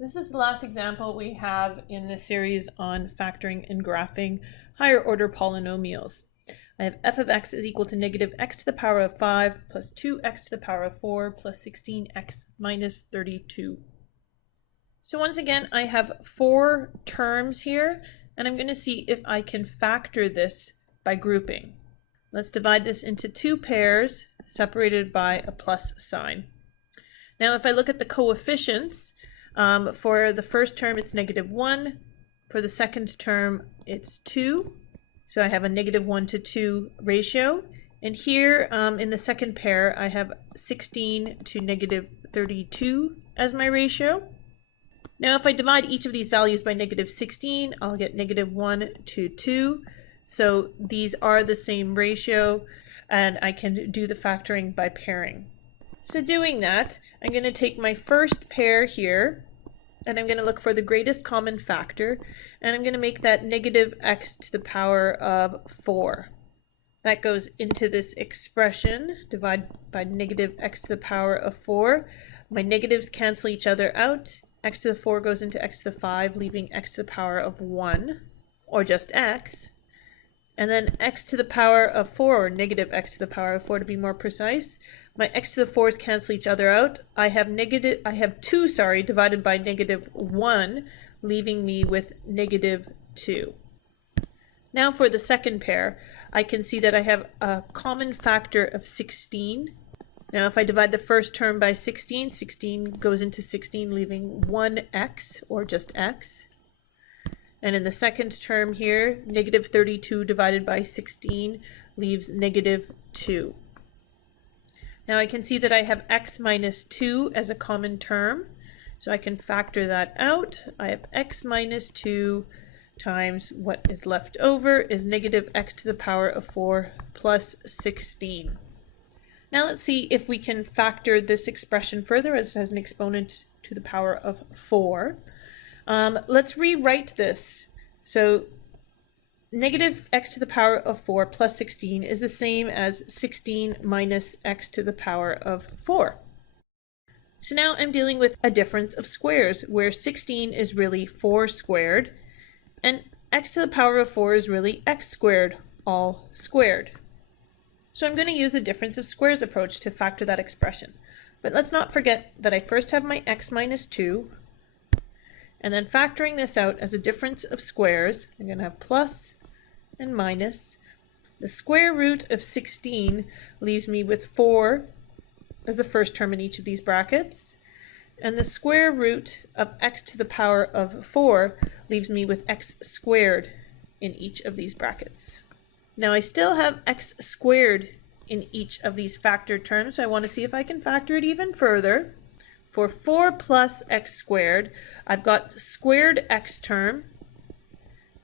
This is the last example we have in this series on factoring and graphing higher order polynomials. I have f of x is equal to negative x to the power of 5 plus 2x to the power of 4 plus 16x minus 32. So once again, I have 4 terms here, and I'm going to see if I can factor this by grouping. Let's divide this into 2 pairs separated by a plus sign. Now if I look at the coefficients, for the first term it's negative 1, for the second term it's 2, so I have a negative 1 to 2 ratio, and here in the second pair I have 16 to negative 32 as my ratio. Now if I divide each of these values by negative 16, I'll get negative 1 to 2, so these are the same ratio, and I can do the factoring by pairing. So doing that, I'm going to take my first pair here, and I'm going to look for the greatest common factor, and I'm going to make that negative x to the power of 4. That goes into this expression, divide by negative x to the power of 4. My negatives cancel each other out. X to the 4 goes into x to the 5, leaving x to the power of 1, or just x. And then x to the power of 4, or negative x to the power of 4 to be more precise. My x to the 4's cancel each other out. I have 2 divided by negative 1, leaving me with negative 2. Now for the second pair, I can see that I have a common factor of 16. Now if I divide the first term by 16, 16 goes into 16, leaving 1x, or just x. And in the second term here, negative 32 divided by 16 leaves negative 2. Now I can see that I have x minus 2 as a common term, so I can factor that out. I have x minus 2 times what is left over is negative x to the power of 4 plus 16. Now let's see if we can factor this expression further, as it has an exponent to the power of 4. Let's rewrite this. So negative x to the power of 4 plus 16 is the same as 16 minus x to the power of 4. So now I'm dealing with a difference of squares, where 16 is really 4 squared, and x to the power of 4 is really x squared, all squared. So I'm going to use the difference of squares approach to factor that expression. But let's not forget that I first have my x minus 2, and then factoring this out as a difference of squares, I'm going to have plus and minus. The square root of 16 leaves me with 4 as the first term in each of these brackets, and the square root of x to the power of 4 leaves me with x squared in each of these brackets. Now I still have x squared in each of these factored terms, so I want to see if I can factor it even further. For 4 plus x squared, I've got squared x term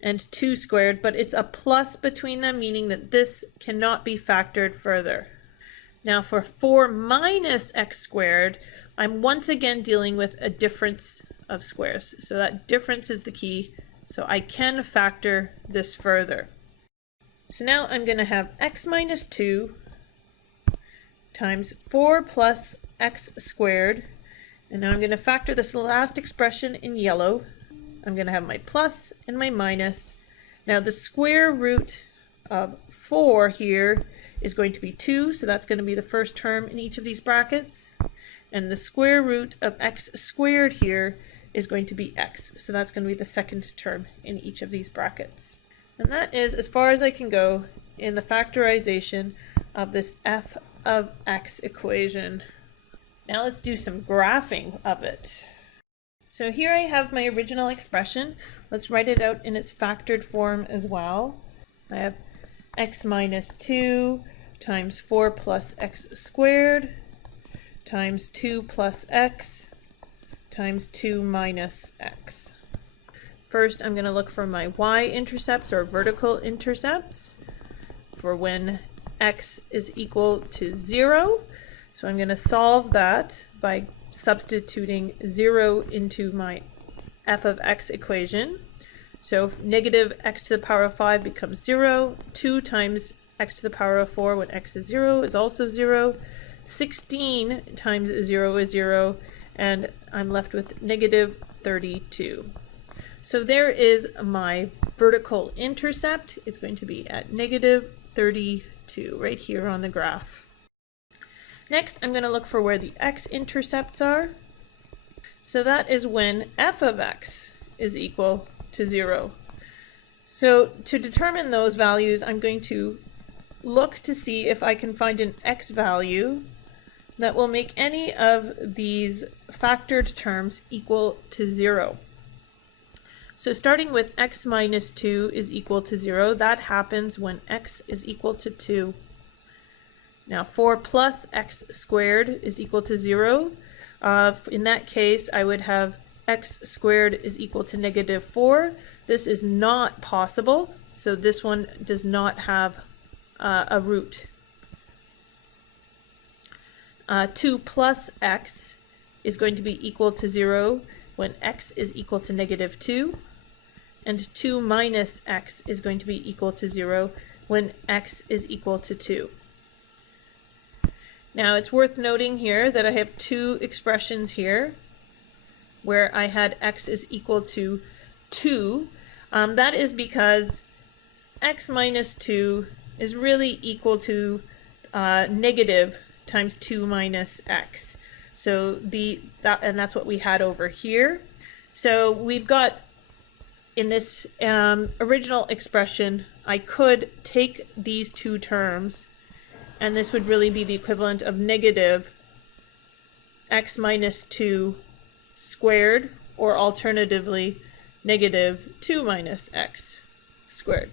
and 2 squared, but it's a plus between them, meaning that this cannot be factored further. Now for 4 minus x squared, I'm once again dealing with a difference of squares. So that difference is the key, so I can factor this further. So now I'm going to have x minus 2 times 4 plus x squared, and now I'm going to factor this last expression in yellow. I'm going to have my plus and my minus. Now the square root of 4 here is going to be 2, so that's going to be the first term in each of these brackets. And the square root of x squared here is going to be x, so that's going to be the second term in each of these brackets. And that is as far as I can go in the factorization of this f of x equation. Now let's do some graphing of it. So here I have my original expression. Let's write it out in its factored form as well. I have x minus 2 times 4 plus x squared times 2 plus x times 2 minus x. First, I'm going to look for my y-intercepts, or vertical intercepts, for when x is equal to 0. So I'm going to solve that by substituting 0 into my f of x equation. So negative x to the power of 5 becomes 0. 2 times x to the power of 4 when x is 0 is also 0. 16 times 0 is 0. And I'm left with negative 32. So there is my vertical intercept. It's going to be at negative 32 right here on the graph. Next, I'm going to look for where the x-intercepts are. So that is when f of x is equal to 0. So to determine those values, I'm going to look to see if I can find an x value that will make any of these factored terms equal to 0. So starting with x minus 2 is equal to 0, that happens when x is equal to 2. Now 4 plus x squared is equal to 0. In that case, I would have x squared is equal to negative 4. This is not possible, so this one does not have a root. 2 plus x is going to be equal to 0 when x is equal to negative 2. And 2 minus x is going to be equal to 0 when x is equal to 2. Now it's worth noting here that I have two expressions here where I had x is equal to 2. That is because x minus 2 is really equal to negative times 2 minus x. So and that's what we had over here. So we've got in this original expression, I could take these two terms, and this would really be the equivalent of negative x minus 2 squared, or alternatively, negative 2 minus x squared.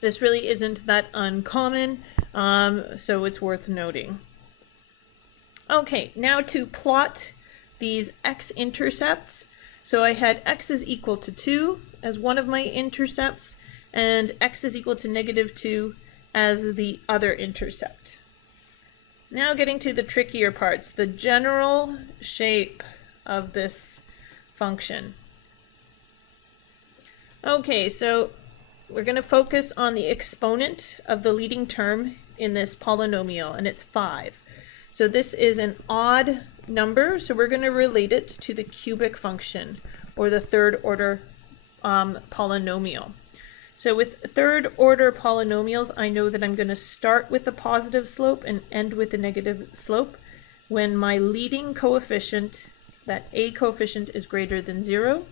This really isn't that uncommon, so it's worth noting. Okay, now to plot these x-intercepts. So I had x is equal to 2 as one of my intercepts, and x is equal to negative 2 as the other intercept. Now getting to the trickier parts, the general shape of this function. Okay, so we're going to focus on the exponent of the leading term in this polynomial, and it's 5. So this is an odd number, so we're going to relate it to the cubic function, or the third order polynomial. So with third order polynomials, I know that I'm going to start with the positive slope and end with the negative slope when my leading coefficient, that a coefficient, is greater than 0.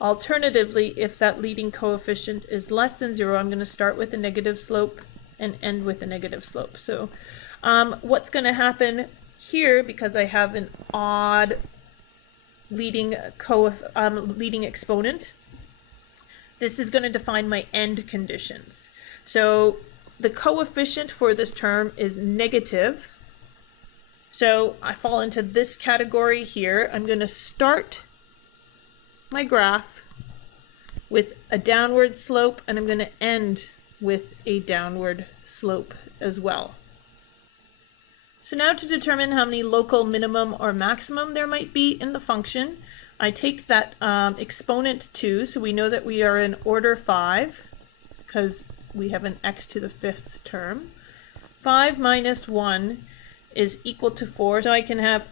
Alternatively, if that leading coefficient is less than 0, I'm going to start with a negative slope and end with a negative slope. So what's going to happen here, because I have an odd leading exponent, this is going to define my end conditions. So the coefficient for this term is negative. So I fall into this category here. I'm going to start my graph with a downward slope, and I'm going to end with a downward slope as well. So now to determine how many local minimum or maximum there might be in the function, I take that exponent 2, so we know that we are in order 5 because we have an x to the 5th term. 5 minus 1 is equal to 4, so I can have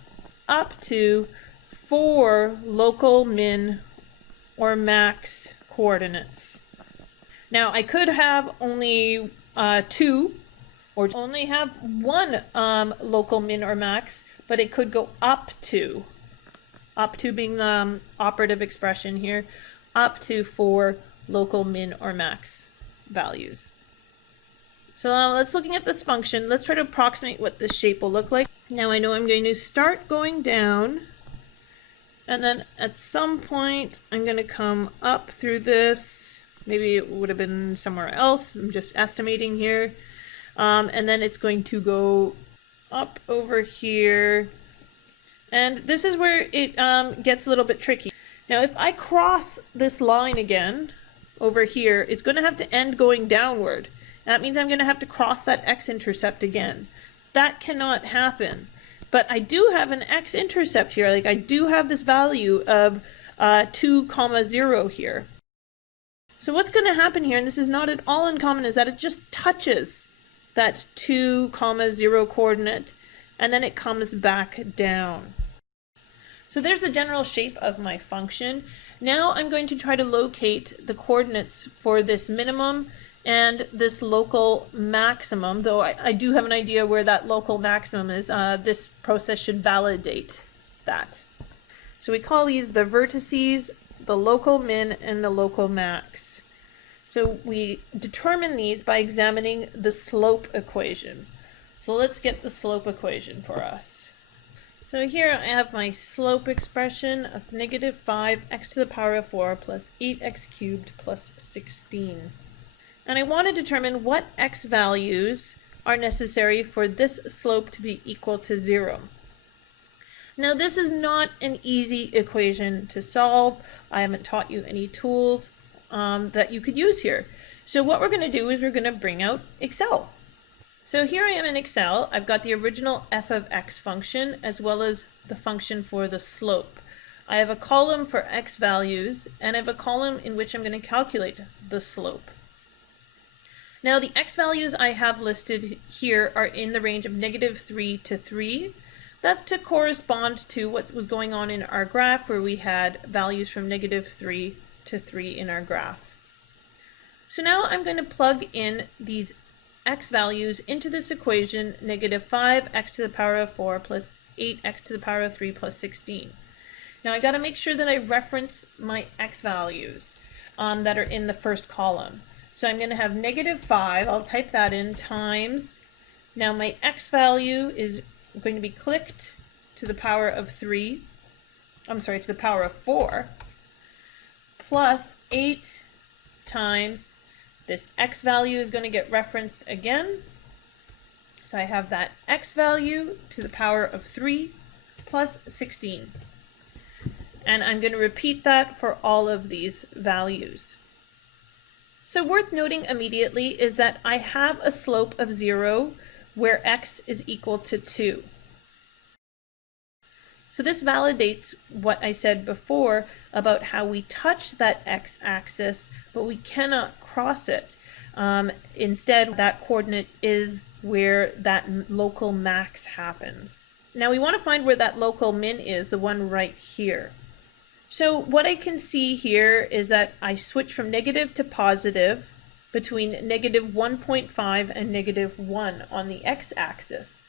up to 4 local min or max coordinates. Now I could have only 2, or only have 1 local min or max, but it could go up to being the operative expression here, up to 4 local min or max values. So let's looking at this function, let's try to approximate what this shape will look like. Now I know I'm going to start going down, and then at some point I'm going to come up through this. Maybe it would have been somewhere else, I'm just estimating here. And then it's going to go up over here. And this is where it gets a little bit tricky. Now, if I cross this line again over here, it's going to have to end going downward. That means I'm going to have to cross that x-intercept again. That cannot happen. But I do have an x-intercept here. Like, I do have this value of 2, 0 here. So what's going to happen here, and this is not at all uncommon, is that it just touches that 2, 0 coordinate, and then it comes back down. So there's the general shape of my function. Now I'm going to try to locate the coordinates for this minimum and this local maximum, though I do have an idea where that local maximum is. This process should validate that. So we call these the vertices, the local min, and the local max. So we determine these by examining the slope equation. So let's get the slope equation for us. So here I have my slope expression of negative 5x to the power of 4 plus 8x cubed plus 16. And I want to determine what x values are necessary for this slope to be equal to 0. Now this is not an easy equation to solve. I haven't taught you any tools that you could use here. So what we're going to do is we're going to bring out Excel. So here I am in Excel. I've got the original f of x function as well as the function for the slope. I have a column for x values and I have a column in which I'm going to calculate the slope. Now the x values I have listed here are in the range of -3 to 3. That's to correspond to what was going on in our graph where we had values from -3 to 3 in our graph. So now I'm going to plug in these x values into this equation, -5x to the power of 4 plus 8x to the power of 3 plus 16. Now I got to make sure that I reference my x values that are in the first column. So I'm going to have -5, I'll type that in, times, now my x value is going to be clicked to the power of 3, to the power of 4, plus 8 times this x value is going to get referenced again. So I have that x value to the power of 3 plus 16. And I'm going to repeat that for all of these values. So worth noting immediately is that I have a slope of 0 where x is equal to 2. So this validates what I said before about how we touch that x-axis, but we cannot cross it. Instead, that coordinate is where that local max happens. Now we want to find where that local min is, the one right here. So what I can see here is that I switch from negative to positive between -1.5 and -1 on the x-axis.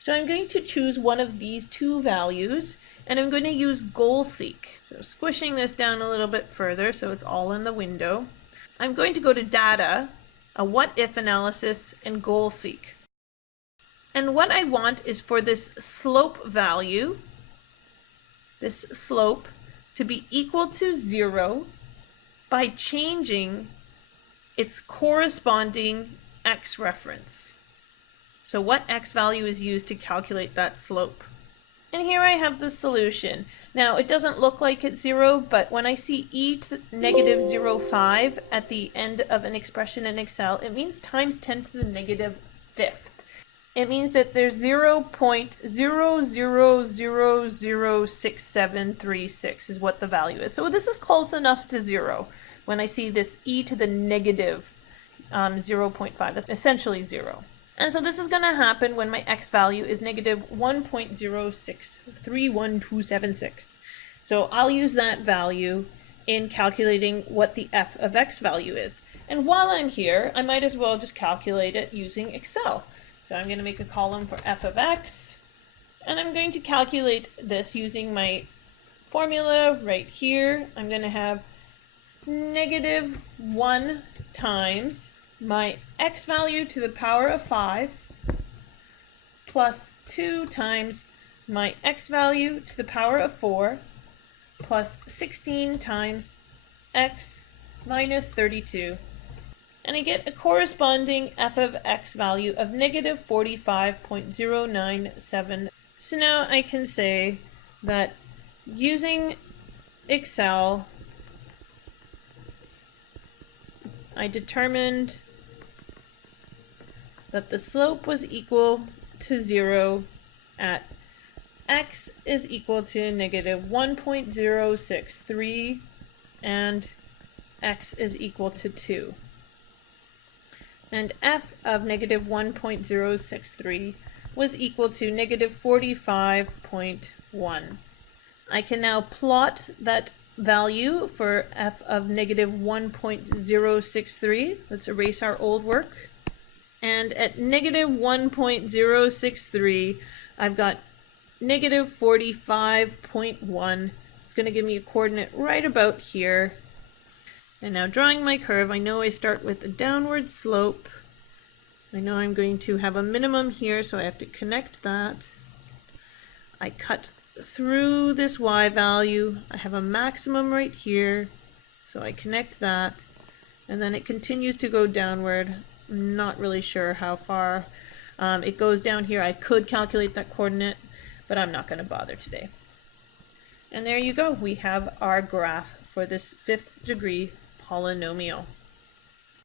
So I'm going to choose one of these two values and I'm going to use goal seek. So squishing this down a little bit further so it's all in the window. I'm going to go to data, a what if analysis, and goal seek. And what I want is for this slope value, this slope, to be equal to 0 by changing its corresponding x reference. So what x value is used to calculate that slope? And here I have the solution. Now it doesn't look like it's 0, but when I see e to the -0.5 at the end of an expression in Excel, it means times 10 to the -5th. It means that there's 0.00006736 is what the value is. So this is close enough to 0 when I see this e to the -0.5. That's essentially 0. And so this is going to happen when my x value is -1.0631276. So I'll use that value in calculating what the f of x value is. And while I'm here, I might as well just calculate it using Excel. So I'm going to make a column for f of x, and I'm going to calculate this using my formula right here. I'm going to have -1 times my x value to the power of 5 plus 2 times my x value to the power of 4 plus 16 times x minus 32. And I get a corresponding f of x value of -45.097. So now I can say that using Excel, I determined that the slope was equal to 0 at x is equal to -1.063 and x is equal to 2. And f of -1.063 was equal to -45.1. I can now plot that value for f of negative 1.063. Let's erase our old work. And at negative 1.063, I've got negative 45.1. It's going to give me a coordinate right about here. And now drawing my curve, I know I start with a downward slope. I know I'm going to have a minimum here, so I have to connect that. I cut through this y value. I have a maximum right here, so I connect that. And then it continues to go downward. I'm not really sure how far it goes down here. I could calculate that coordinate, but I'm not going to bother today. And there you go. We have our graph for this 5th degree polynomial.